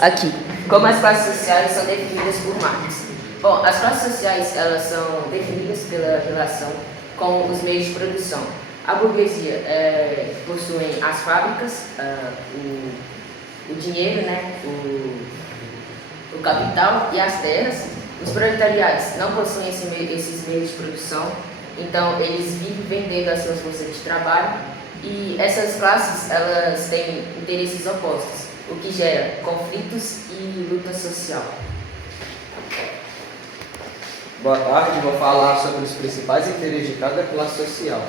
Aqui, como as classes sociais são definidas por Marx. Bom, as classes sociais elas são definidas pela relação com os meios de produção. A burguesia possui as fábricas, o dinheiro, né, o capital e as terras. Os proletariados não possuem esses meios de produção, então eles vivem vendendo as suas forças de trabalho, e essas classes elas têm interesses opostos, o que gera conflitos e luta social. Boa tarde, vou falar sobre os principais interesses de cada classe social.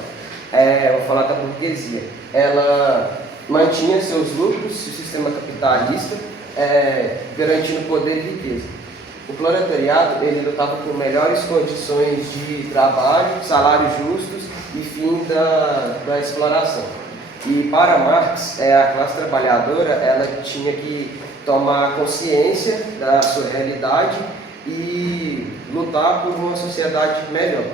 Vou falar da burguesia. Ela mantinha seus lucros, o sistema capitalista, garantindo poder e riqueza. O proletariado ele lutava por melhores condições de trabalho, salários justos e fim da exploração. E para Marx, a classe trabalhadora ela tinha que tomar consciência da sua realidade e lutar por uma sociedade melhor.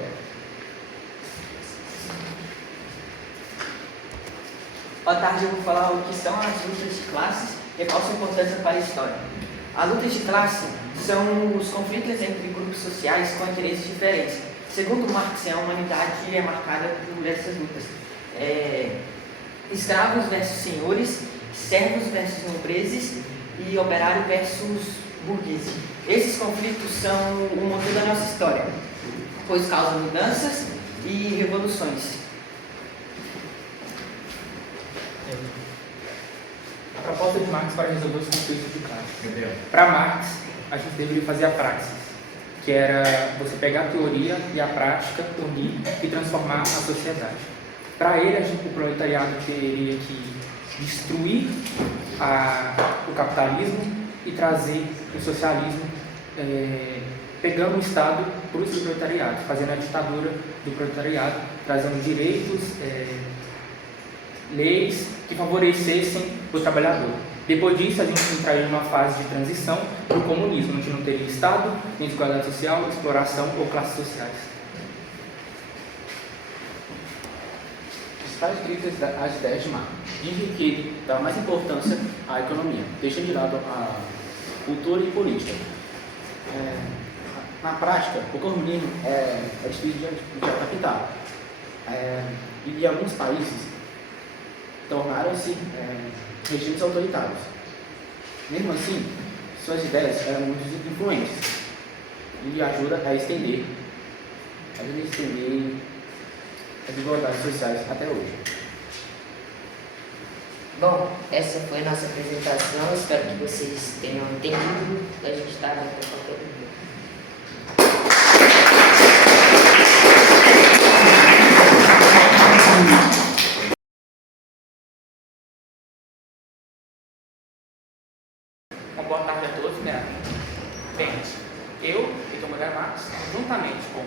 Boa tarde, eu vou falar o que são as lutas de classes e qual sua importância para a história. As lutas de classe são os conflitos entre grupos sociais com interesses diferentes. Segundo Marx, a humanidade é marcada por essas lutas. Escravos versus senhores, servos versus nobreses e operário versus burgueses. Esses conflitos são o motor da nossa história, pois causam mudanças e revoluções. A proposta de Marx para resolver os conflitos de classe. Para Marx, a gente deveria fazer a praxis, que era você pegar a teoria e a prática, unir e transformar a sociedade. Para ele, o proletariado teria que destruir o capitalismo e trazer o socialismo, pegando o Estado para o proletariado, fazendo a ditadura do proletariado, trazendo direitos, leis que favorecessem o trabalhador. Depois disso, a gente entraria numa fase de transição para o comunismo, onde não teria Estado, nem desigualdade social, exploração ou classes sociais. Principais críticas às ideias de Marx. Dizem que ele dá mais importância à economia, deixa de lado a cultura e política. Na prática, o comunismo é distribuído de capital. E alguns países tornaram-se regimes autoritários. Mesmo assim, suas ideias eram muito influentes e ajuda a estender as desigualdades sociais até hoje. Bom, essa foi a nossa apresentação, espero que vocês tenham entendido. A gente está aberto a qualquer dúvida. Boa tarde a todos, Bem, eu, Heitor Magalhães Marques, juntamente com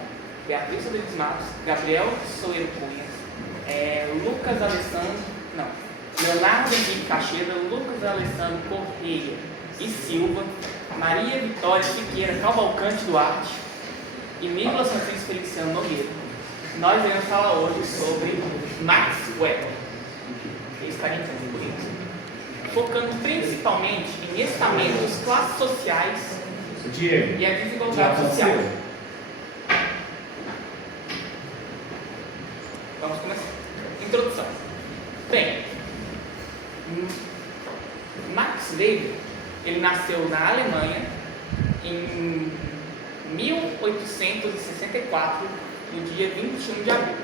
Beatriz Rodrigues Matos, Gabriel Soeiro Cunha, Leonardo Henrique Cacheira, Lucas Alessandro Correia e Silva, Maria Vitória Siqueira Cavalcante Duarte e Nicolas Francisco Feliciano Nogueira. Nós iremos falar hoje sobre Max Weber. Estaremos por isso, focando principalmente em estamentos, classes sociais e a desigualdade social. Vamos começar. Introdução. Bem, Max Weber, ele nasceu na Alemanha em 1864, no dia 21 de abril,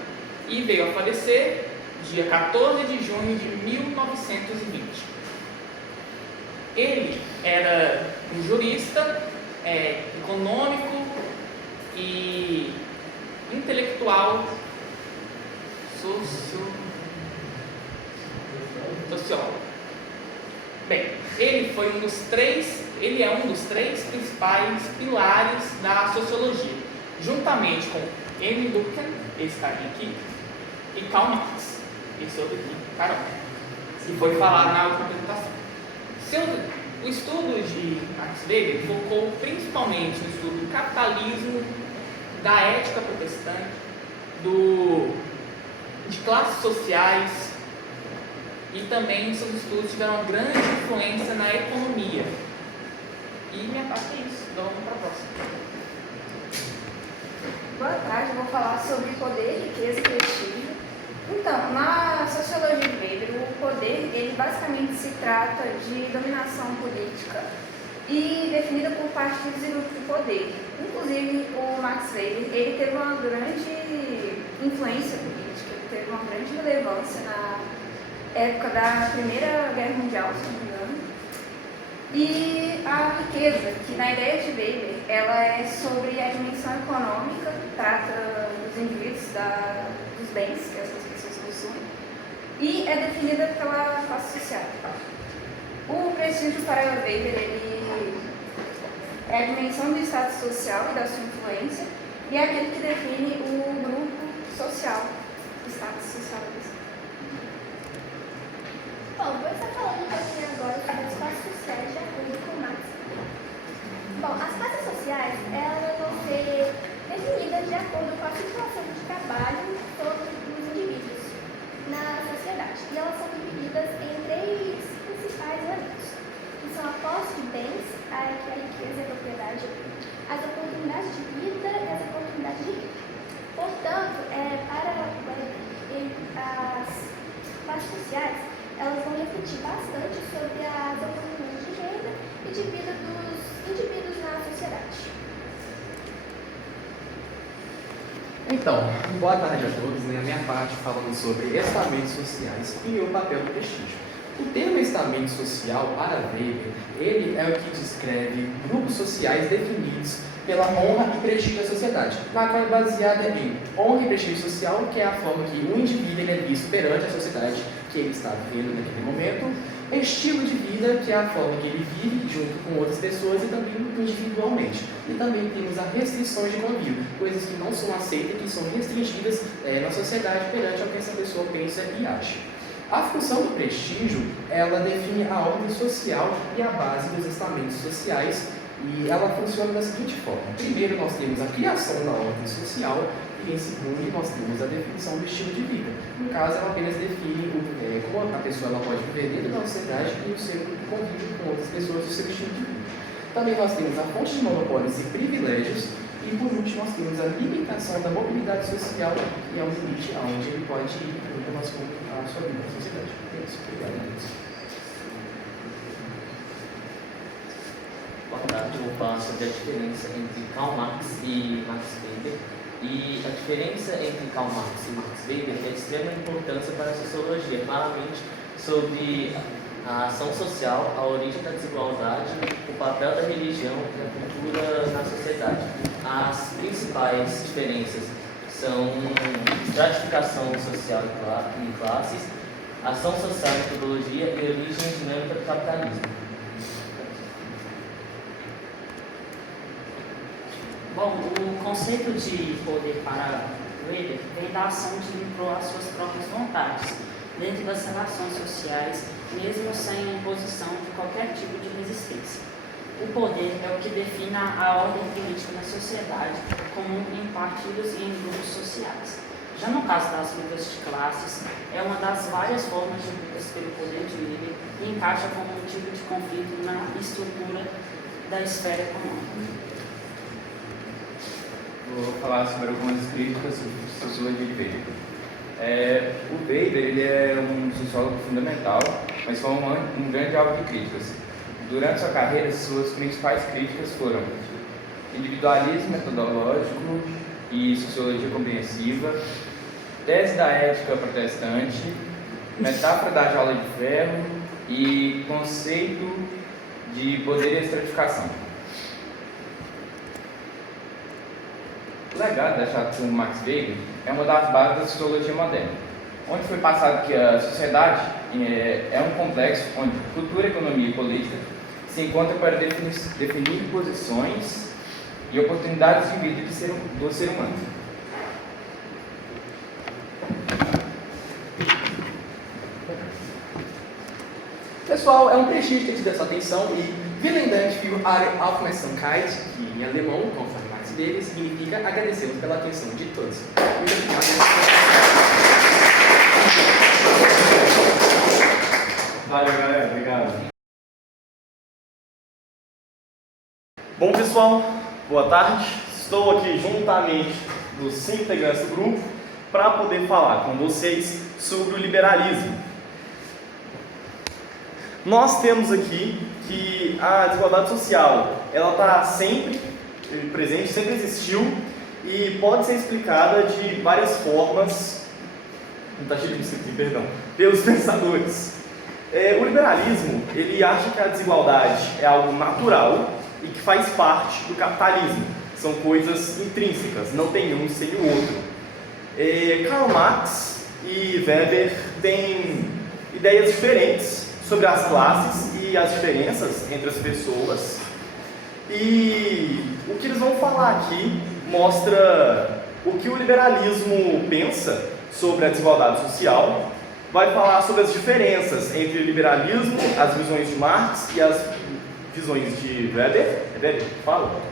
e veio a falecer dia 14 de junho de 1920. Ele era um jurista, econômico e intelectual, sociólogo. Bem, ele é um dos três principais pilares da sociologia, juntamente com Emile Durkheim, esse carinha aqui, e Karl Marx, esse outro aqui, Karl, que foi falar na última apresentação. O estudo de Max Weber focou principalmente no estudo do capitalismo, da ética protestante, de classes sociais, e também seus estudos tiveram uma grande influência na economia, E minha parte é isso. Então vamos para a próxima. Boa tarde, eu vou falar sobre poder, riqueza e prestígio. Então, na sociologia de Weber, o poder, ele basicamente se trata de dominação política e definida por partidos e grupos de poder. Inclusive, o Max Weber, ele teve uma grande influência política, ele teve uma grande relevância na época da Primeira Guerra Mundial, se não me engano. E a riqueza, que na ideia de Weber, ela é sobre a dimensão econômica, trata dos indivíduos, dos bens que essas pessoas possuem, e é definida pela classe social. O prestígio para Weber, ele é a dimensão do status social e da sua influência, e é aquele que define o grupo social, o status social desse. Bom, vou estar falando um pouquinho agora sobre as classes sociais de acordo com Marx. Bom, as classes sociais, elas vão ser definidas de acordo com a situação de trabalho dos indivíduos na sociedade. E elas são divididas em três principais elementos, que são a posse de bens, que é a riqueza e a propriedade, as oportunidades de vida e as oportunidades de renda. Portanto, para as classes sociais, elas vão refletir bastante sobre as oportunidades de renda e de vida dos indivíduos na sociedade. Então, boa tarde a todos. A minha parte falando sobre estamentos sociais e o papel do prestígio. O termo estamento social, para Weber, ele é o que descreve grupos sociais definidos pela honra e prestígio da sociedade, na qual é baseada em honra e prestígio social, que é a forma que o indivíduo ele é visto perante a sociedade que ele está vivendo naquele momento, estilo de vida, que é a forma que ele vive junto com outras pessoas e também individualmente. E também temos as restrições de convívio, coisas que não são aceitas e que são restringidas na sociedade perante ao que essa pessoa pensa e acha. A função do prestígio, ela define a ordem social e a base dos estamentos sociais, e ela funciona da seguinte forma. Primeiro, nós temos a criação da ordem social, e em segundo, nós temos a definição do estilo de vida. No caso, ela apenas define como a pessoa ela pode viver dentro da sociedade e o seu convívio com outras pessoas do seu estilo de vida. Também nós temos a fonte de monopólios e privilégios, e por último, nós temos a limitação da mobilidade social, que é um limite aonde ele pode ir com a sua vida na sociedade. É isso. Obrigado a todos. Boa tarde, eu vou falar sobre a diferença entre Karl Marx e Max Weber. E a diferença entre Karl Marx e Max Weber é de extrema importância para a sociologia, claramente sobre a ação social, a origem da desigualdade, o papel da religião e a cultura na sociedade. As principais diferenças são estratificação social e classes, ação social e metodologia e origem dinâmica do capitalismo. Bom, o conceito de poder para Weber vem da ação de impor as suas próprias vontades dentro das relações sociais, mesmo sem a imposição de qualquer tipo de resistência. O poder é o que define a ordem política na sociedade, como em partidos e em grupos sociais. Já no caso das lutas de classes, é uma das várias formas de lutas pelo poder de Weber e encaixa como um tipo de conflito na estrutura da esfera econômica. Vou falar sobre algumas críticas sobre sociologia de Weber. O Weber ele é um sociólogo fundamental, mas foi um grande alvo de críticas. Durante sua carreira, suas principais críticas foram individualismo metodológico e sociologia compreensiva, tese da ética protestante, metáfora da jaula de ferro e conceito de poder e estratificação. O legado deixado por Max Weber é uma das bases da sociologia moderna, onde foi passado que a sociedade é um complexo onde cultura, economia e política se encontram para definir posições e oportunidades de vida do ser humano. Pessoal, é um prestígio ter tido essa atenção e Vielen Dank für eure Aufmerksamkeit, que em alemão, conforme Max Weber, significa agradecemos pela atenção de todos. Muito obrigado. Valeu, galera. Obrigado. Bom, pessoal, boa tarde. Estou aqui juntamente dos 5 integrantes do grupo para poder falar com vocês sobre o liberalismo. Nós temos aqui que a desigualdade social ela está sempre presente, sempre existiu e pode ser explicada de várias formas, pelos pensadores. O liberalismo ele acha que a desigualdade é algo natural e que faz parte do capitalismo. São coisas intrínsecas, não tem um sem o outro. Karl Marx e Weber têm ideias diferentes sobre as classes e as diferenças entre as pessoas. E o que eles vão falar aqui mostra o que o liberalismo pensa sobre a desigualdade social, vai falar sobre as diferenças entre o liberalismo, as visões de Marx e as visões de Weber. É Weber? Fala.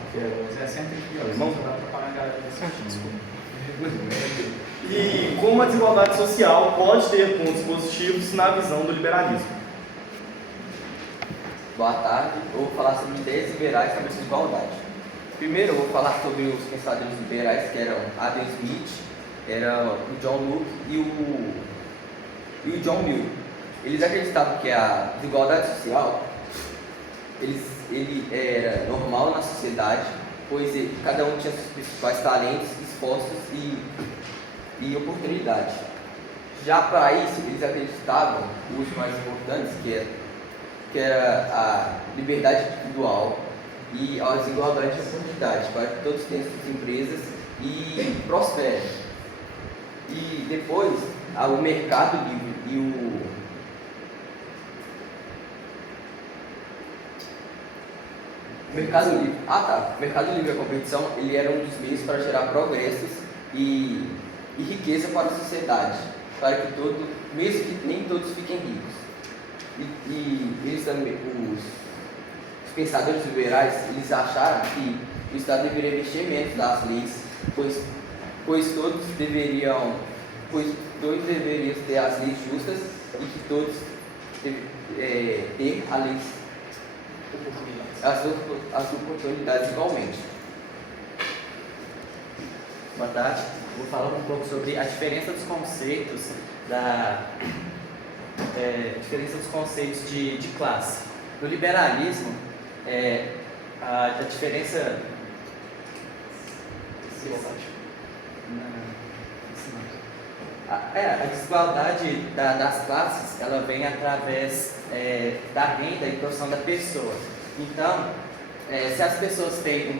E como a desigualdade social pode ter pontos positivos na visão do liberalismo. Boa tarde, eu vou falar sobre ideias liberais sobre a desigualdade. Primeiro eu vou falar sobre os pensadores liberais, que eram Adam Smith, era o John Locke e o John Mill. Eles acreditavam que a desigualdade social ele era normal na sociedade, pois cada um tinha seus principais talentos, esforços e oportunidades. Já para isso, eles acreditavam, os mais importantes, que era a liberdade individual e a desigualdade de oportunidades, para que todos tenham suas empresas e prosperem. E depois, o mercado livre e o mercado livre. O mercado livre e a competição, ele era um dos meios para gerar progressos e riqueza para a sociedade, para que mesmo que nem todos fiquem ricos. E eles também, os pensadores liberais, eles acharam que o Estado deveria mexer menos nas leis, pois todos deveriam ter as leis justas e que todos ter as oportunidades igualmente. Boa tarde. Vou falar um pouco sobre a diferença dos conceitos de classe. No liberalismo, a diferença a desigualdade das classes, ela vem através da renda e profissão da pessoa. Então, se as pessoas têm as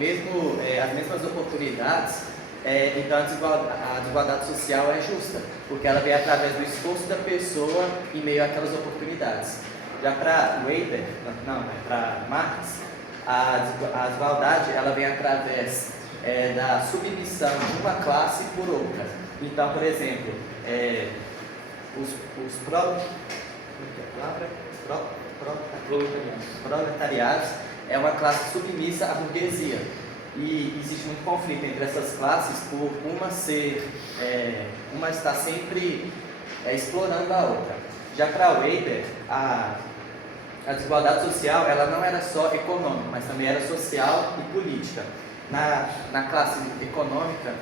mesmas oportunidades, então a desigualdade social é justa, porque ela vem através do esforço da pessoa em meio àquelas oportunidades. Já para Weber, para Marx, a desigualdade ela vem através da submissão de uma classe por outra. Então, por exemplo, os proletariados é uma classe submissa à burguesia. E existe muito conflito entre essas classes por uma estar sempre explorando a outra. Já para Weber, a desigualdade social ela não era só econômica, mas também era social e política. Na classe econômica,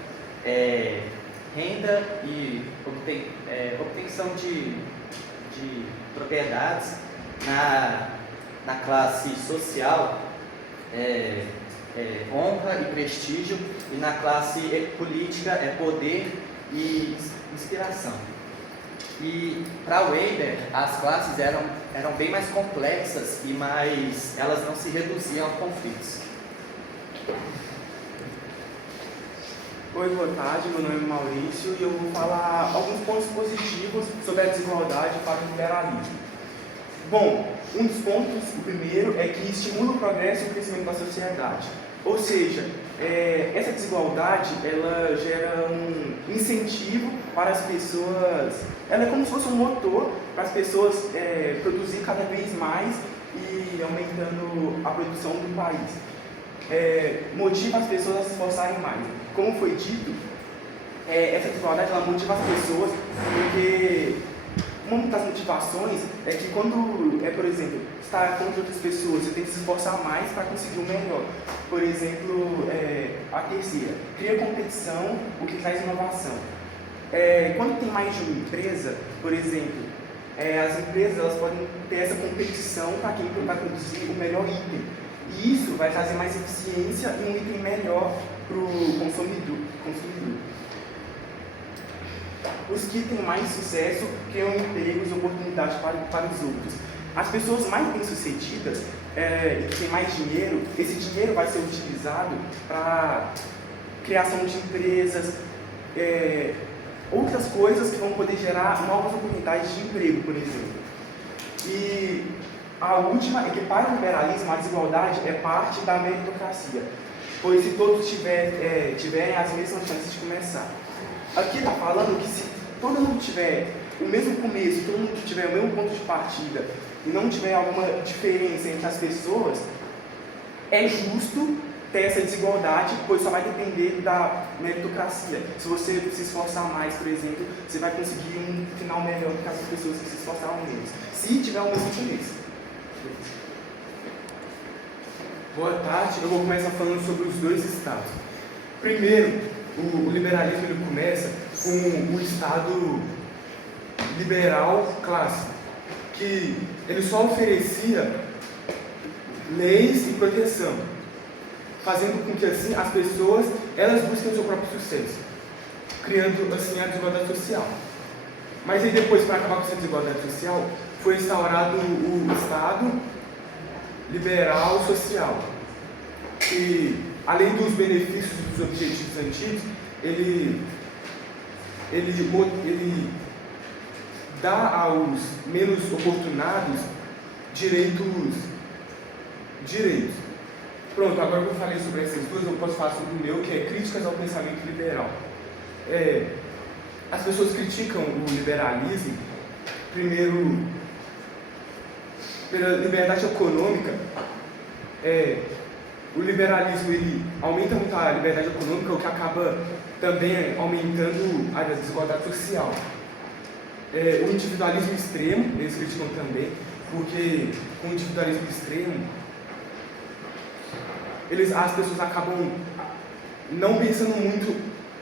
renda e obtenção de propriedades. Na classe social, honra e prestígio, e na classe política é poder e inspiração. E para Weber, as classes eram bem mais complexas mas elas não se reduziam a conflitos. Oi, boa tarde, meu nome é Maurício e eu vou falar alguns pontos positivos sobre a desigualdade para o liberalismo. Bom, um dos pontos, o primeiro, é que estimula o progresso e o crescimento da sociedade. Ou seja, essa desigualdade, ela gera um incentivo para as pessoas, ela é como se fosse um motor para as pessoas produzir cada vez mais e aumentando a produção do país. Motiva as pessoas a se esforçarem mais. Como foi dito, essa desigualdade ela motiva as pessoas porque uma das motivações é que quando, por exemplo, estar contra outras pessoas, você tem que se esforçar mais para conseguir o melhor. Por exemplo, a terceira, cria competição, o que traz inovação. Quando tem mais de uma empresa, por exemplo, as empresas elas podem ter essa competição para quem vai produzir o melhor item. E isso vai trazer mais eficiência e um item melhor para o consumidor. Os que têm mais sucesso criam empregos e oportunidades para os outros. As pessoas mais bem-sucedidas e que têm mais dinheiro, esse dinheiro vai ser utilizado para criação de empresas, outras coisas que vão poder gerar novas oportunidades de emprego, por exemplo. E a última é que para o liberalismo a desigualdade é parte da meritocracia, pois se todos tiverem as mesmas chances de começar. Aqui está falando que se todo mundo tiver o mesmo começo, todo mundo tiver o mesmo ponto de partida e não tiver alguma diferença entre as pessoas, é justo ter essa desigualdade, pois só vai depender da meritocracia. Se você se esforçar mais, por exemplo, você vai conseguir um final melhor do que as pessoas que se esforçaram menos, se tiver o mesmo começo. Boa tarde, eu vou começar falando sobre os dois estados. Primeiro, o liberalismo ele começa com o Estado liberal clássico, que ele só oferecia leis e proteção, fazendo com que assim as pessoas elas busquem o seu próprio sucesso, criando assim a desigualdade social. Mas aí depois, para acabar com essa desigualdade social, foi instaurado o Estado liberal social, que além dos benefícios dos objetivos antigos, ele dá aos menos oportunados direitos. Pronto, agora que eu falei sobre essas duas, eu posso falar sobre o meu, que é críticas ao pensamento liberal. As pessoas criticam o liberalismo, primeiro, pela liberdade econômica. O liberalismo ele aumenta muito a liberdade econômica, o que acaba também aumentando a desigualdade social. O individualismo extremo, eles criticam também, porque com o individualismo extremo, as pessoas acabam não pensando muito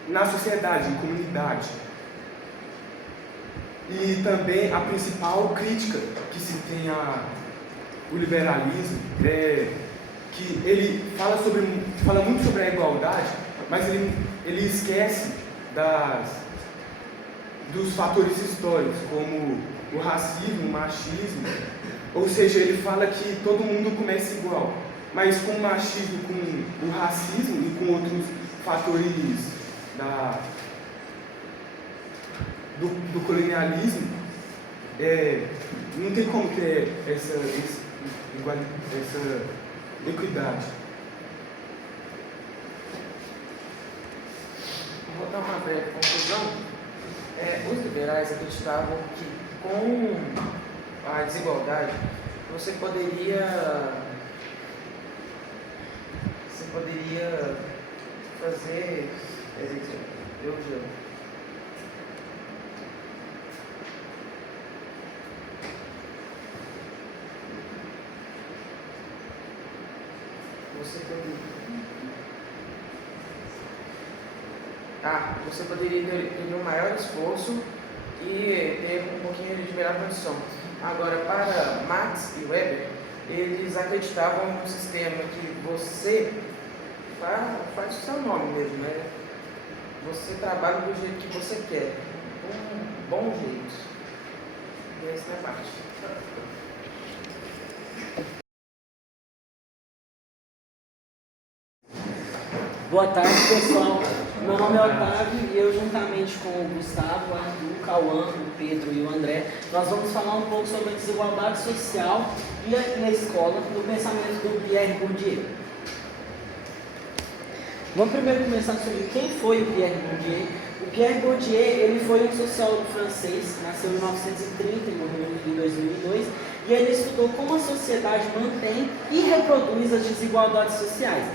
na sociedade, em comunidade. E também a principal crítica que se tem ao liberalismo é que ele fala muito sobre a igualdade, mas ele esquece dos fatores históricos, como o racismo, o machismo. Ou seja, ele fala que todo mundo começa igual, mas com o machismo, com o racismo e com outros fatores do colonialismo, não tem como ter essa equidade. Vou dar uma breve conclusão. Os liberais acreditavam que com a desigualdade você poderia fazer. Você poderia ter um maior esforço e ter um pouquinho de melhor condição. Agora, para Marx e Weber, eles acreditavam em um sistema que você faz o seu nome mesmo, né? Você trabalha do jeito que você quer, um bom jeito. E essa é a parte. Boa tarde, pessoal. Meu nome é Otávio e eu, juntamente com o Gustavo, o Arthur, o Cauã, o Pedro e o André, nós vamos falar um pouco sobre a desigualdade social e a escola no pensamento do Pierre Bourdieu. Vamos primeiro começar sobre quem foi o Pierre Bourdieu. O Pierre Bourdieu ele foi um sociólogo francês, nasceu em 1930 e morreu em 2002, e ele estudou como a sociedade mantém e reproduz as desigualdades sociais.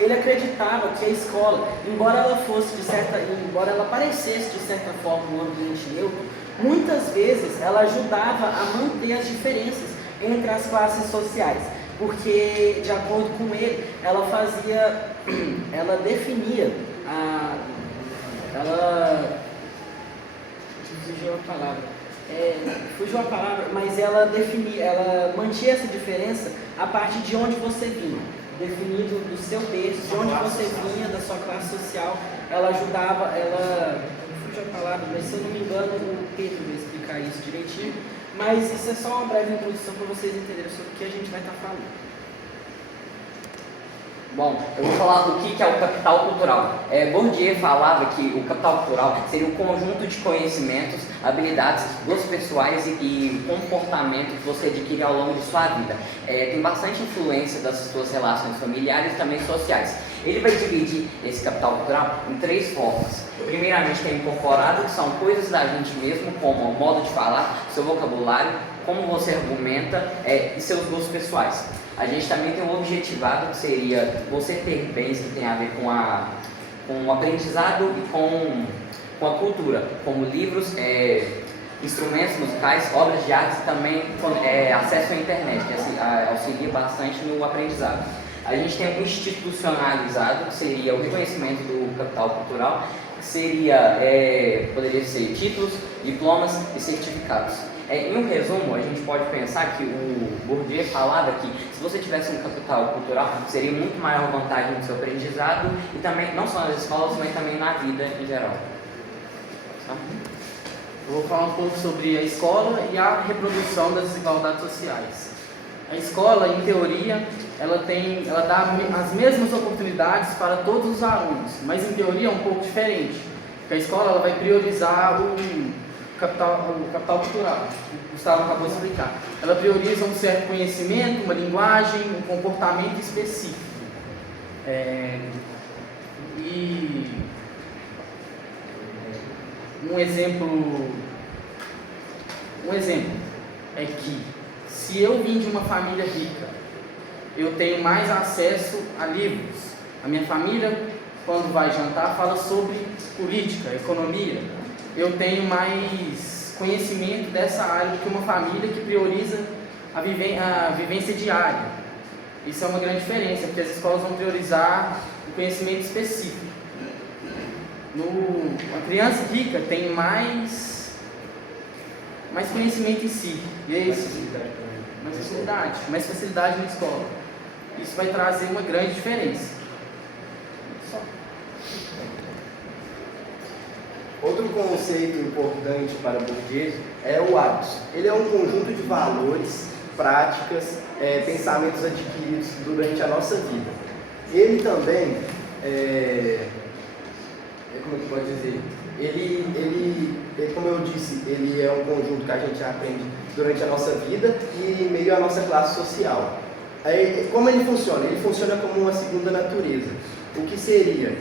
Ele acreditava que a escola, embora ela parecesse de certa forma um ambiente neutro, muitas vezes ela ajudava a manter as diferenças entre as classes sociais, porque, de acordo com ele, ela definia fugiu a palavra, mas ela mantinha essa diferença a partir de onde você vinha, definido do seu berço, de onde você vinha, da sua classe social. Ela ajudava, fugiu a palavra, mas se eu não me engano, o Pedro vai explicar isso direitinho, mas isso é só uma breve introdução para vocês entenderem sobre o que a gente vai estar falando. Bom, eu vou falar do que é o capital cultural. Bourdieu falava que o capital cultural seria o conjunto de conhecimentos, habilidades, gostos pessoais e comportamento que você adquire ao longo de sua vida. Tem bastante influência das suas relações familiares e também sociais. Ele vai dividir esse capital cultural em 3 formas. Primeiramente, tem incorporado, que são coisas da gente mesmo, como o modo de falar, seu vocabulário, como você argumenta e seus gostos pessoais. A gente também tem um objetivado, que seria você ter bens que tem a ver com o aprendizado e com a cultura, como livros, instrumentos musicais, obras de arte e também acesso à internet, que auxilia bastante no aprendizado. A gente tem um institucionalizado, que seria o reconhecimento do capital cultural, que seria, poderia ser títulos, diplomas e certificados. Em um resumo, a gente pode pensar que o Bourdieu falava que se você tivesse um capital cultural, seria muito maior vantagem no seu aprendizado e também, não só nas escolas, mas também na vida em geral. Eu vou falar um pouco sobre a escola e a reprodução das desigualdades sociais. A escola, em teoria, ela dá as mesmas oportunidades para todos os alunos, mas em teoria é um pouco diferente, porque a escola ela vai priorizar o capital cultural, o Gustavo acabou de explicar. Ela prioriza um certo conhecimento, uma linguagem, um comportamento específico. E um exemplo é que se eu vim de uma família rica, eu tenho mais acesso a livros. A minha família, quando vai jantar, fala sobre política, economia. Eu tenho mais conhecimento dessa área do que uma família que prioriza a vivência diária. Isso é uma grande diferença, porque as escolas vão priorizar o conhecimento específico. A criança rica tem mais conhecimento em si. E é isso. Mais facilidade na escola. Isso vai trazer uma grande diferença. Outro conceito importante para Bourdieu é o hábito. Ele é um conjunto de valores, práticas, pensamentos adquiridos durante a nossa vida. Ele também, como é que pode dizer? Ele, como eu disse, ele é um conjunto que a gente aprende durante a nossa vida e em meio à nossa classe social. Como ele funciona? Ele funciona como uma segunda natureza. O que seria?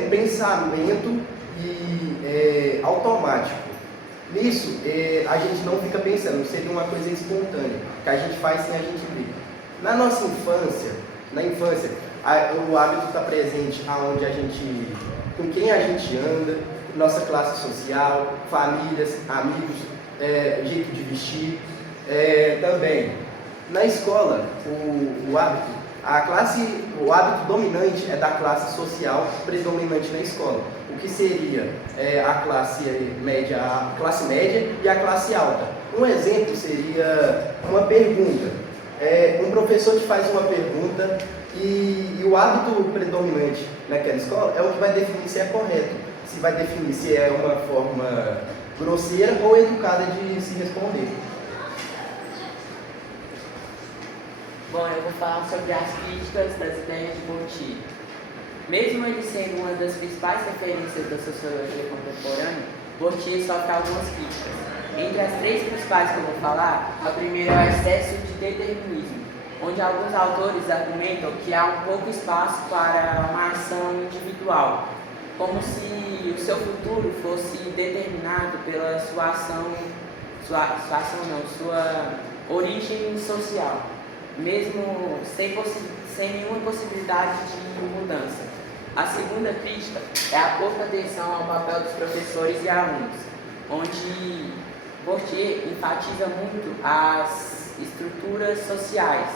Um pensamento automático. Nisso, a gente não fica pensando, seria uma coisa espontânea, que a gente faz sem a gente ver. Na infância, o hábito está presente com quem a gente anda, nossa classe social, famílias, amigos, jeito de vestir. Também, na escola, o hábito dominante é da classe social predominante na escola. O que seria a classe média e a classe alta. Um exemplo seria uma pergunta. Um professor te faz uma pergunta e o hábito predominante naquela escola é o que vai definir se é correto, se vai definir se é uma forma grosseira ou educada de se responder. Bom, eu vou falar sobre as críticas das ideias de Bourdieu. Mesmo ele sendo uma das principais referências da sociologia contemporânea, Bourdieu sofre algumas críticas. Entre as 3 principais que eu vou falar, a primeira é o excesso de determinismo, onde alguns autores argumentam que há um pouco espaço para uma ação individual, como se o seu futuro fosse determinado pela sua origem social, mesmo sem nenhuma possibilidade de mudança. A segunda crítica é a pouca atenção ao papel dos professores e alunos, onde Bourdieu enfatiza muito as estruturas sociais.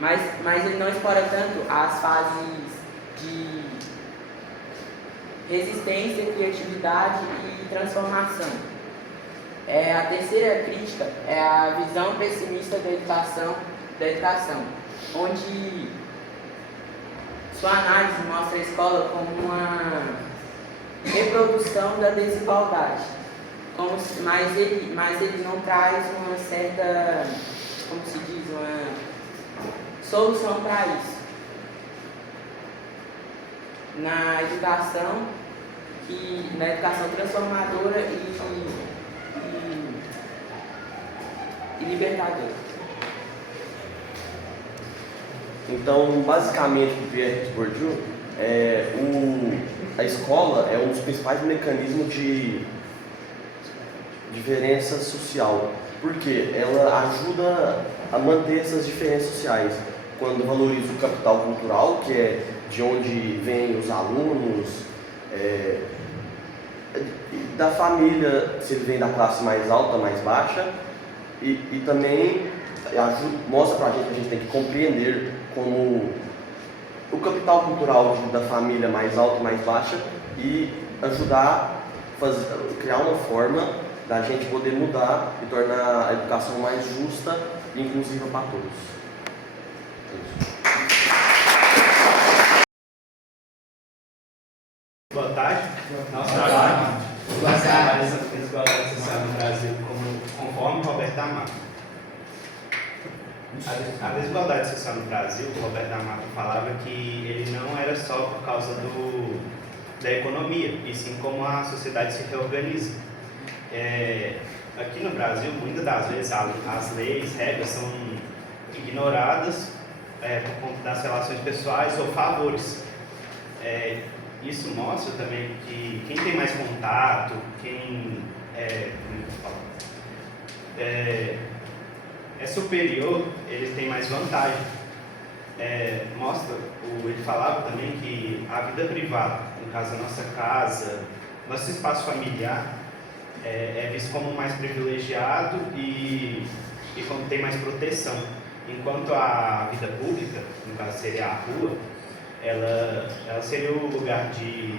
Mas ele não explora tanto as fases de resistência, criatividade e transformação. A terceira crítica é a visão pessimista da educação, onde sua análise mostra a escola como uma reprodução da desigualdade, mas ele não traz uma certa, como se diz, uma solução para isso. Na educação transformadora e libertadora. Então, basicamente, o Pierre Bourdieu, a escola é um dos principais mecanismos de diferença social, porque ela ajuda a manter essas diferenças sociais, quando valoriza o capital cultural, que é de onde vêm os alunos, da família, se ele vem da classe mais alta, mais baixa, e também mostra pra gente que a gente tem que compreender como o capital cultural da família mais alta, mais baixa, e ajudar a criar uma forma da gente poder mudar e tornar a educação mais justa e inclusiva para todos. Boa tarde. Nosso trabalho análise da desigualdade social no Brasil, conforme Roberto D'Amato. A desigualdade social no Brasil, o Roberto D'Amato falava que ele não era só por causa da economia, e sim como a sociedade se reorganiza. Aqui no Brasil, muitas das vezes, as leis, regras são ignoradas por conta das relações pessoais ou favores. Isso mostra também que quem tem mais contato, quem é superior, ele tem mais vantagem. Ele falava também que a vida privada, no caso a nossa casa, nosso espaço familiar, é visto como mais privilegiado e como tem mais proteção. Enquanto a vida pública, no caso seria a rua, ela seria o lugar de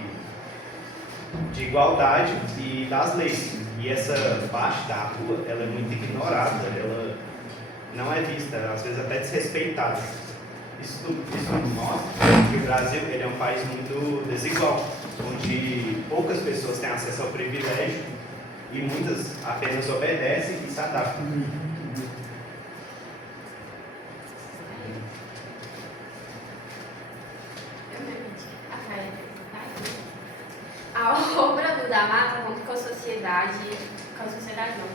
igualdade e das leis. E essa parte da rua, ela é muito ignorada, ela não é vista, às vezes até desrespeitada. Isso mostra que o Brasil ele é um país muito desigual, onde poucas pessoas têm acesso ao privilégio e muitas apenas obedecem e se adaptam. A obra do D'Amato conta com a sociedade não,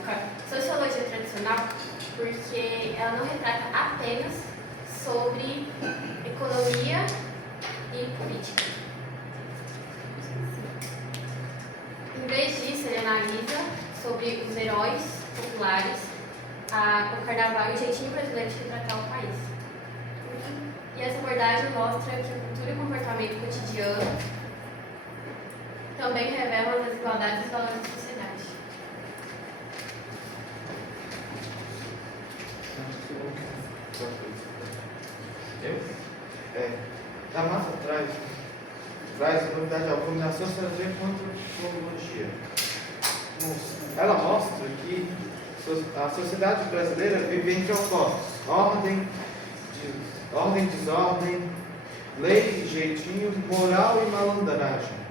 com a sociologia tradicional, porque ela não retrata apenas sobre economia e política. Em vez disso, ele analisa sobre os heróis populares, o carnaval e o jeitinho brasileiro de retratar o país. E essa abordagem mostra que a cultura e o comportamento cotidiano também revelam as desigualdades e os valores da sociedade. D'Amato traz novidade alguma na sociologia quanto à antropologia. Ela mostra que a sociedade brasileira vive entre opostos: ordem, desordem, lei, jeitinho, moral e malandragem.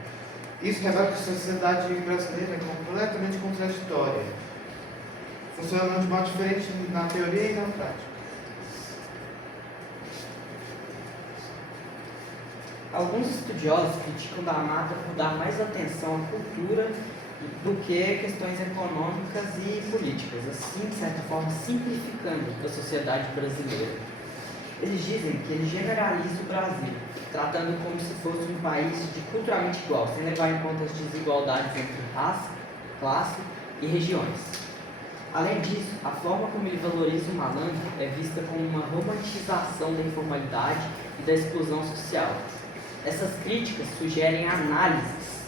Isso revela que a sociedade brasileira é completamente contraditória, funcionando de modo diferente na teoria e na prática. Alguns estudiosos criticam D'Amato por dar mais atenção à cultura do que questões econômicas e políticas, assim, de certa forma, simplificando a sociedade brasileira. Eles dizem que ele generaliza o Brasil, tratando como se fosse um país de culturalmente igual, sem levar em conta as desigualdades entre raça, classe e regiões. Além disso, a forma como ele valoriza o malandro é vista como uma romantização da informalidade e da exclusão social. Essas críticas sugerem análises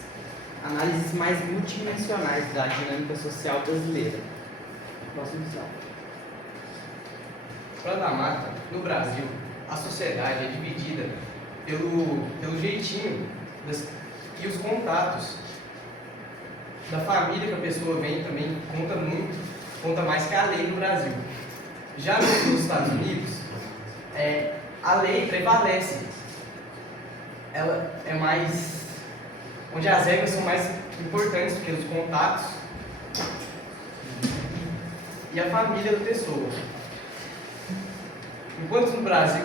análises mais multidimensionais da dinâmica social brasileira. Próximo slide. Para da Mata, no Brasil, a sociedade é dividida pelo jeitinho e os contatos da família que a pessoa vem também conta mais que a lei no Brasil. Já nos Estados Unidos, a lei prevalece. Ela é mais... onde as regras são mais importantes do que os contatos e a família da pessoa. Enquanto no Brasil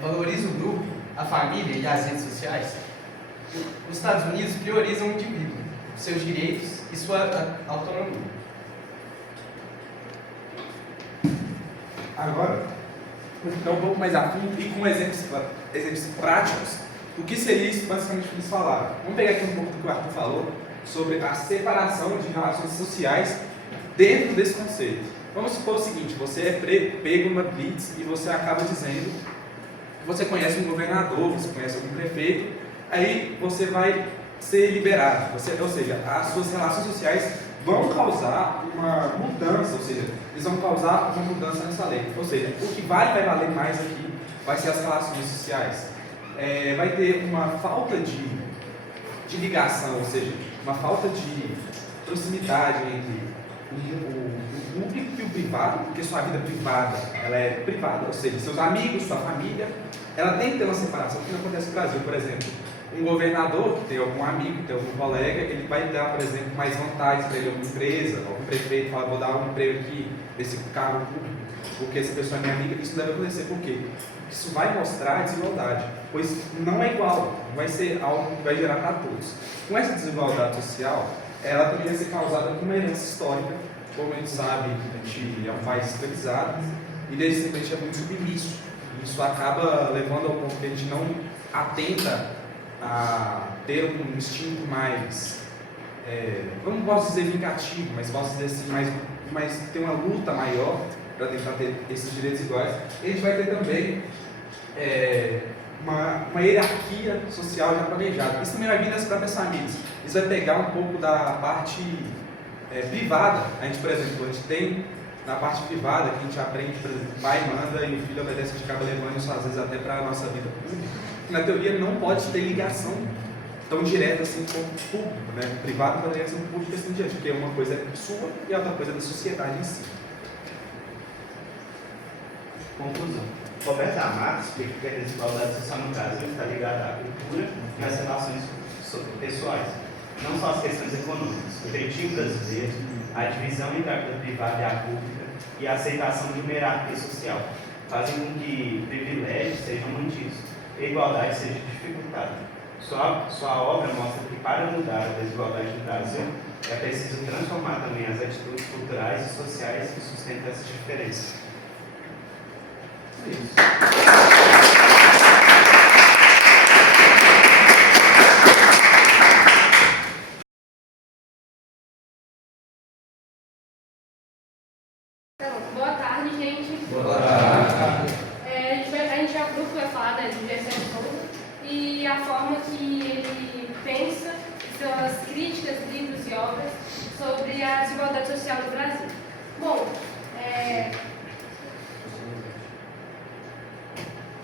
valoriza o grupo, a família e as redes sociais, os Estados Unidos priorizam o indivíduo, seus direitos e sua autonomia. Agora, vou ficar um pouco mais a fundo e com exemplos práticos do que seria isso basicamente que eles falaram. Vamos pegar aqui um pouco do que o Arthur falou sobre a separação de relações sociais dentro desse conceito. Vamos supor o seguinte, você é pego numa blitz e você acaba dizendo que você conhece um governador, você conhece algum prefeito, aí você vai ser liberado, ou seja, as suas relações sociais vão causar uma mudança, ou seja, eles vão causar uma mudança nessa lei. Ou seja, o que vai valer mais aqui vai ser as relações sociais. Vai ter uma falta de ligação, ou seja, uma falta de proximidade entre o público e o privado, porque sua vida privada, ela é privada, ou seja, seus amigos, sua família, ela tem que ter uma separação, que não acontece no Brasil, por exemplo. Um governador que tem algum amigo, tem algum colega, ele vai dar, por exemplo, mais vantagens para ele, alguma empresa, algum prefeito fala, vou dar um emprego aqui nesse cargo público, porque essa pessoa é minha amiga. Isso deve acontecer, por quê? Isso vai mostrar a desigualdade, pois não é igual, vai ser algo que vai gerar para todos. Com essa desigualdade social, ela também vai ser causada por uma herança histórica. Como a gente sabe, a gente é um país escravizado e desde sempre a gente é muito submisso. Isso acaba levando ao ponto que a gente não atenta a ter um instinto mais, não posso dizer vingativo, mas posso dizer assim, mais ter uma luta maior para tentar ter esses direitos iguais. E a gente vai ter também uma hierarquia social já planejada. Isso também vai vir das próprias famílias. Isso vai pegar um pouco da parte privada. A gente, por exemplo, a gente tem na parte privada que a gente aprende, por exemplo, o pai manda e o filho obedece, a gente acaba levando isso às vezes até para a nossa vida pública. Na teoria não pode ter ligação tão direta assim com o público, né? Privado com a ligação pública assim diante, porque uma coisa é sua e a outra coisa é da sociedade em si. Conclusão. Roberto Amato explica que a desigualdade social no Brasil está ligada à cultura e às relações pessoais, não só às questões econômicas. O jeitinho brasileiro, a divisão entre a vida privada e a pública e a aceitação de uma hierarquia social fazem com que privilégios sejam mantidos e a igualdade seja dificultada. Sua obra mostra que para mudar a desigualdade no Brasil é preciso transformar também as atitudes culturais e sociais que sustentam essas diferenças. É isso. Boa tarde, gente. Boa tarde. A gente já grupo vai falar da Gerson Souza e a forma que ele pensa, suas críticas, livros e obras sobre a desigualdade social no Brasil. Bom,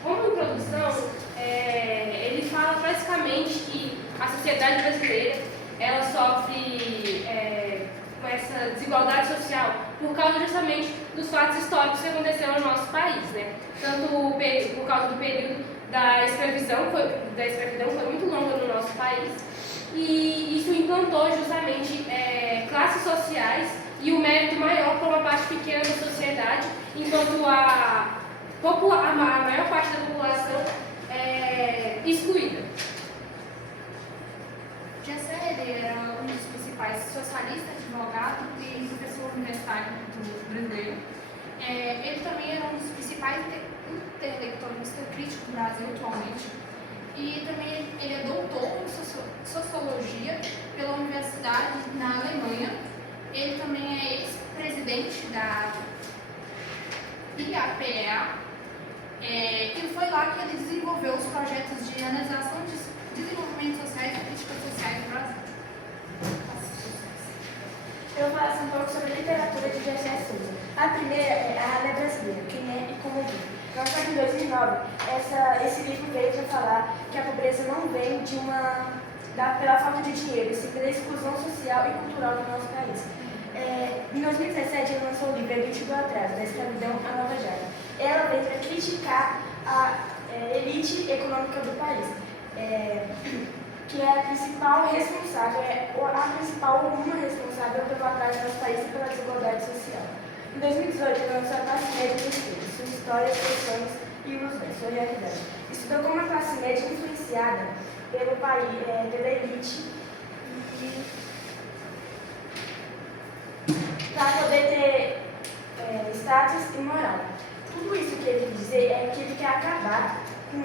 como introdução, ele fala basicamente que a sociedade brasileira ela sofre com essa desigualdade social por causa justamente dos fatos históricos que aconteceram no nosso país, né? Tanto por causa do período da escravidão foi muito longa no nosso país e isso implantou justamente classes sociais e o mérito maior para uma parte pequena da sociedade, enquanto a maior parte da população é excluída. Gessé era um dos principais socialistas, advogado e professor universitário brasileiro. Ele também era um dos principais intelectuais críticos do Brasil atualmente. E também ele é doutor em sociologia pela universidade na Alemanha. Ele também é ex-presidente da IAPEA. E foi lá que ele desenvolveu os projetos de analisação desenvolvimento sociais e críticas sociais no Brasil. Eu vou falar um pouco sobre a literatura de José Souza. A primeira é A Ralé Brasileira, Quem é e Como Vive. Nós, em 2009, esse livro veio para falar que a pobreza não vem pela falta de dinheiro, e sim pela exclusão social e cultural do nosso país. Em 2017, ele lançou o livro Elite do Atraso, da escravidão à Nova Java. Ela veio para criticar a elite econômica do país, que é a principal responsável, uma responsável pelo atraso do nosso país e pela desigualdade social. Em 2018, ele lançou a classe média dos estudos, sua história, seus sonhos e ilusões, sua realidade. Estudou como a classe média influenciada pelo país, pela elite, e para poder ter status e moral. Tudo isso que ele quer dizer é que ele quer acabar com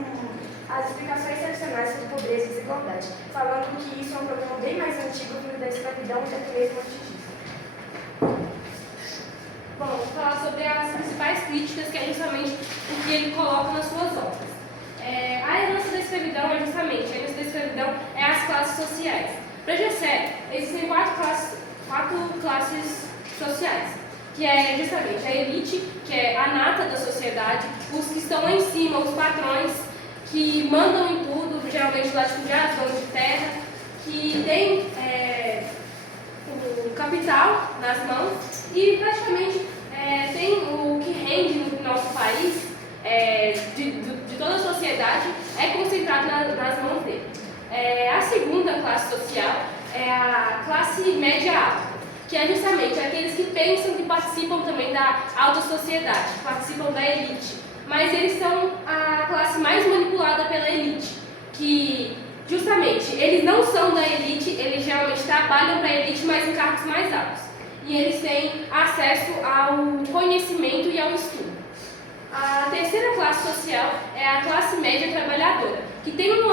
as explicações tradicionais sobre pobreza e desigualdade, falando que isso é um problema bem mais antigo que o da escravidão e até mesmo antes disso. Bom, vou falar sobre as principais críticas, que é justamente o que ele coloca nas suas obras. A herança da escravidão é justamente, a herança da escravidão é as classes sociais. Para Gessé, existem quatro classes sociais, que é justamente a elite, que é a nata da sociedade, os que estão lá em cima, os patrões, que mandam em tudo, geralmente latifundiários, donos de terra, que tem o capital nas mãos e praticamente tem o que rende no nosso país, de toda a sociedade, é concentrado nas mãos dele. A segunda classe social é a classe média alta, que é justamente aqueles que pensam que participam também da alta sociedade, que participam da elite, mas eles são a classe mais manipulada pela elite, que justamente eles não são da elite, eles geralmente trabalham para a elite, mas em cargos mais altos, e eles têm acesso ao conhecimento e ao estudo. A terceira classe social é a classe média trabalhadora, que tem um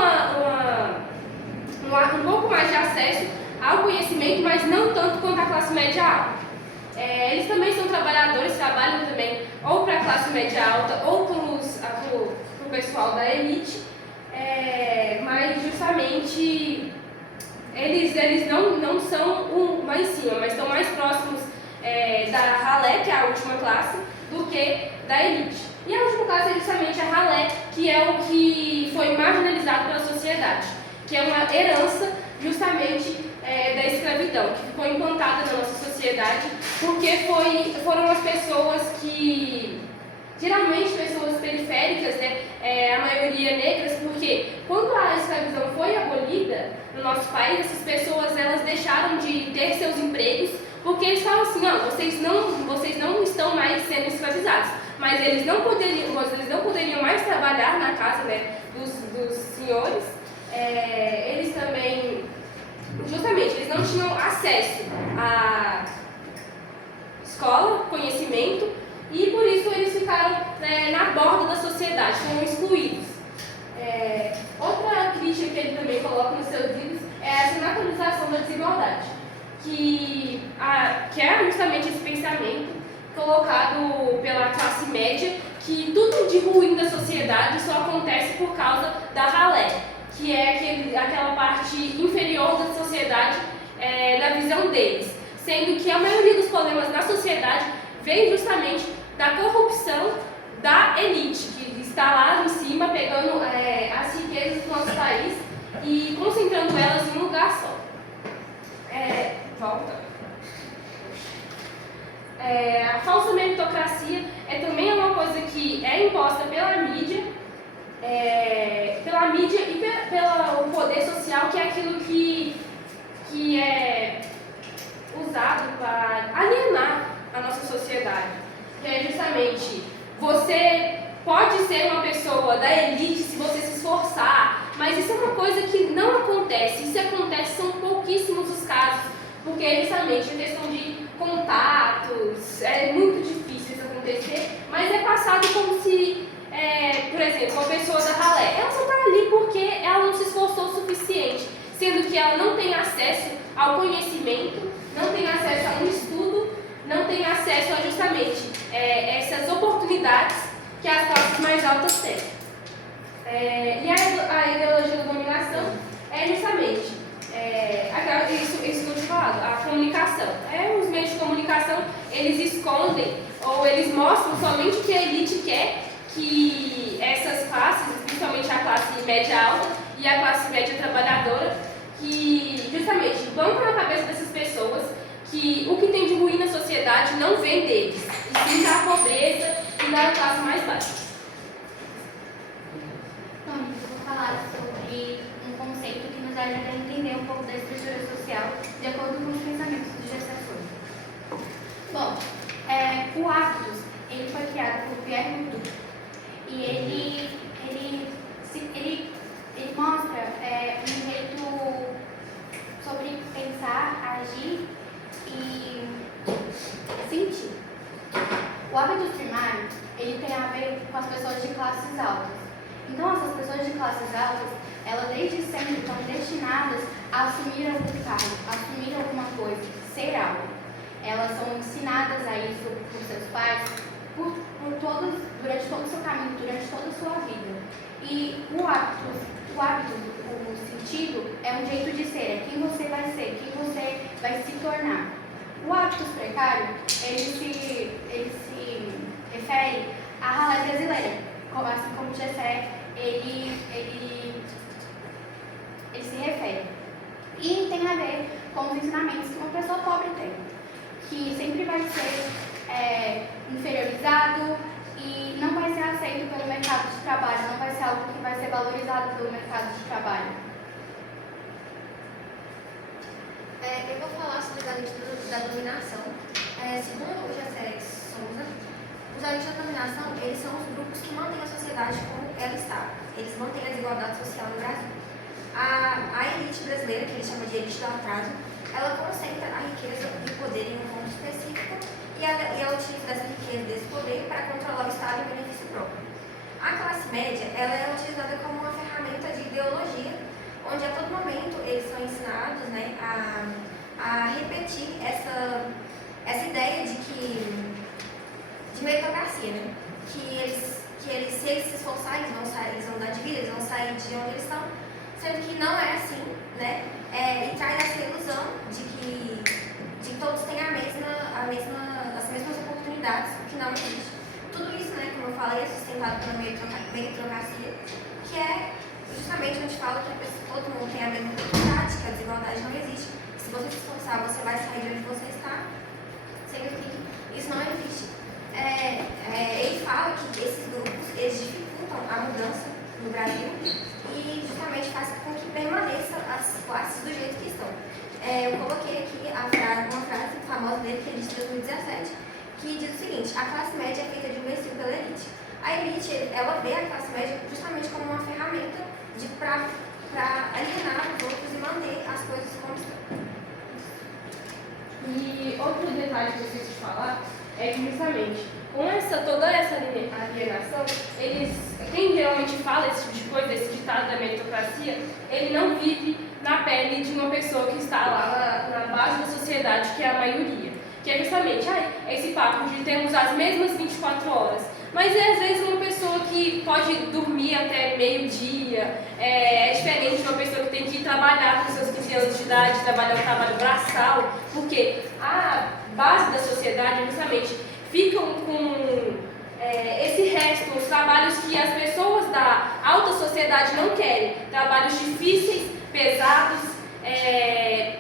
pouco mais de acesso ao conhecimento, mas não tanto quanto a classe média alta. Eles também são trabalhadores, trabalham também ou para a classe média alta ou para o pessoal da elite, mas justamente eles não são lá em cima, mas estão mais próximos da ralé, que é a última classe, do que da elite. E a última classe é justamente a ralé, que é o que foi marginalizado pela sociedade, que é uma herança justamente da escravidão, que ficou implantada na nossa sociedade, porque foram as pessoas que, geralmente pessoas periféricas, a maioria negras, porque quando a escravidão foi abolida no nosso país, essas pessoas elas deixaram de ter seus empregos, porque eles falam assim, vocês não estão mais sendo escravizados, mas eles não poderiam mais trabalhar na casa dos senhores, eles também, justamente, eles não tinham acesso à escola, conhecimento, e por isso eles ficaram na borda da sociedade, foram excluídos. Outra crítica que ele também coloca nos seus livros é essa naturalização da desigualdade, que é justamente esse pensamento colocado pela classe média, que tudo de ruim da sociedade só acontece por causa da ralé, que é aquela parte inferior da sociedade na visão deles, sendo que a maioria dos problemas na sociedade vem justamente da corrupção da elite, que está lá em cima pegando as riquezas do nosso país e concentrando elas em um lugar só. Volta. A falsa meritocracia também é uma coisa que é imposta pela mídia e pelo poder social, que é aquilo que é usado para alienar a nossa sociedade. Que é justamente, você pode ser uma pessoa da elite se você se esforçar, mas isso é uma coisa que não acontece. Isso acontece, são pouquíssimos os casos, porque justamente a questão de contatos, é muito difícil isso acontecer, mas é passado como se, por exemplo, uma pessoa da ralé, ela só está ali porque ela não se esforçou o suficiente, sendo que ela não tem acesso ao conhecimento, não tem acesso a um estudo, não tem acesso a justamente essas oportunidades que as classes mais altas têm. E a ideologia da dominação é justamente isso que eu te falado, a comunicação. Os meios de comunicação, eles escondem ou eles mostram somente o que a elite quer que essas classes, principalmente a classe média alta e a classe média trabalhadora, que justamente vão na cabeça dessas pessoas que o que tem de ruim na sociedade não vem deles, e sim da pobreza e da classe mais baixa. Bom, eu vou falar sobre um conceito que nos ajuda a entender um pouco da estrutura social de acordo com os pensamentos do Gessé. Bom, o hábitos, ele foi criado por Pierre Bourdieu e ele mostra um jeito sobre pensar, agir e sentir. O hábito primário, ele tem a ver com as pessoas de classes altas. Então, essas pessoas de classes altas, elas desde sempre estão destinadas a assumir algum cargo, assumir alguma coisa, ser algo. Elas são ensinadas a isso por seus pais, durante todo o seu caminho, durante toda a sua vida. E o hábito, o sentido, é um jeito de ser, é quem você vai ser, quem você vai se tornar. O hábito precário, ele se refere à ralé brasileira, assim como o Gessé, ele se refere. E tem a ver com os ensinamentos que uma pessoa pobre tem, que sempre vai ser inferiorizado e não vai ser aceito pelo mercado de trabalho, não vai ser algo que vai ser valorizado pelo mercado de trabalho. Eu vou falar sobre os agentes da dominação. Segundo o Gessé Souza, os agentes da dominação, eles são os grupos que mantêm a sociedade como ela está. Eles mantêm a desigualdade social no Brasil. A elite brasileira, que ele chama de elite do atraso, ela concentra a riqueza e o poder em um ponto específico e ela utiliza dessa riqueza, desse poder, para controlar o Estado em benefício próprio. A classe média, ela é utilizada como uma ferramenta de ideologia, onde a todo momento eles são ensinados, né, a repetir essa ideia de meritocracia, né? Que eles, se eles se esforçarem, eles vão dar de vida, eles vão sair de onde eles estão, sendo que não é assim, né? E traz essa ilusão de que todos têm as mesmas oportunidades, o que não existe. Tudo isso, né, como eu falei, é sustentado pela meritocracia, que é justamente onde fala que todo mundo tem a mesma oportunidade, que a desigualdade não existe. Se você se esforçar, você vai sair de onde você está, sendo que isso não existe. Ele fala que esses grupos, eles dificultam a mudança no Brasil e justamente faz com que permaneçam as classes do jeito que estão. Eu coloquei aqui uma frase famosa dele, que ele disse em 2017, que diz o seguinte: a classe média é feita de imbecil pela elite. A elite, ela vê a classe média justamente como uma ferramenta para alienar os outros e manter as coisas como estão. E outro detalhe que eu preciso te falar é que justamente com toda essa alienação, quem geralmente fala esse tipo de coisa, esse ditado da meritocracia, ele não vive na pele de uma pessoa que está lá na base da sociedade, que é a maioria. Que é justamente esse papo de termos as mesmas 24 horas. Mas às vezes uma pessoa que pode dormir até meio-dia, é diferente de uma pessoa que tem que ir trabalhar com seus 15 anos de idade, trabalhar um trabalho braçal, porque a base da sociedade justamente ficam com esse resto, os trabalhos que as pessoas da alta sociedade não querem, trabalhos difíceis, pesados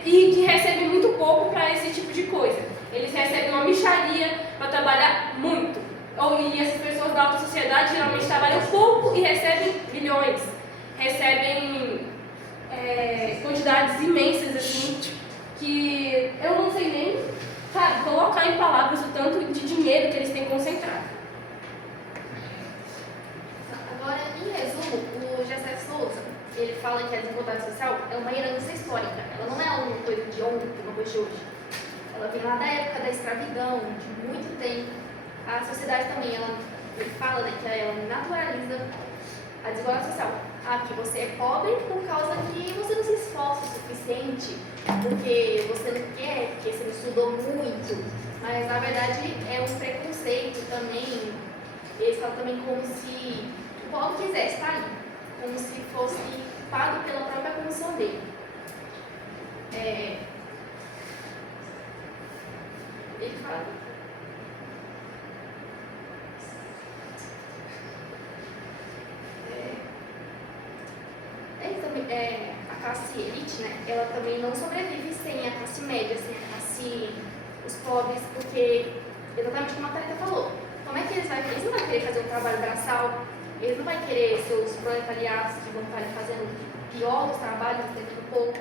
e que recebem muito pouco para esse tipo de coisa. Eles recebem uma mixaria para trabalhar muito. E essas pessoas da alta sociedade geralmente trabalham pouco e recebem bilhões. Recebem quantidades imensas, assim, que eu não sei nem, colocar em palavras o tanto de dinheiro que eles têm concentrado. Agora, em resumo, o Gessé Souza, ele fala que a desigualdade social é uma herança histórica. Ela não é uma coisa de ontem, uma coisa de hoje. Ela vem lá da época da escravidão, de muito tempo. A sociedade também, ele fala, né, que ela naturaliza a desigualdade social. Porque você é pobre por causa que você não se esforça o suficiente, porque você não quer, porque você não estudou muito. Mas, na verdade, é um preconceito também. Eles falam também como se o pobre quisesse estar ali, como se fosse ocupado pela própria condição dele. Ele fala. A classe elite, né, ela também não sobrevive sem a classe média, sem a classe, os pobres, porque, exatamente como a Thalita falou, como é que eles não vão querer fazer um trabalho braçal, eles não vão querer ser os proletariados que vão estar fazendo pior os trabalhos dentro do pouco.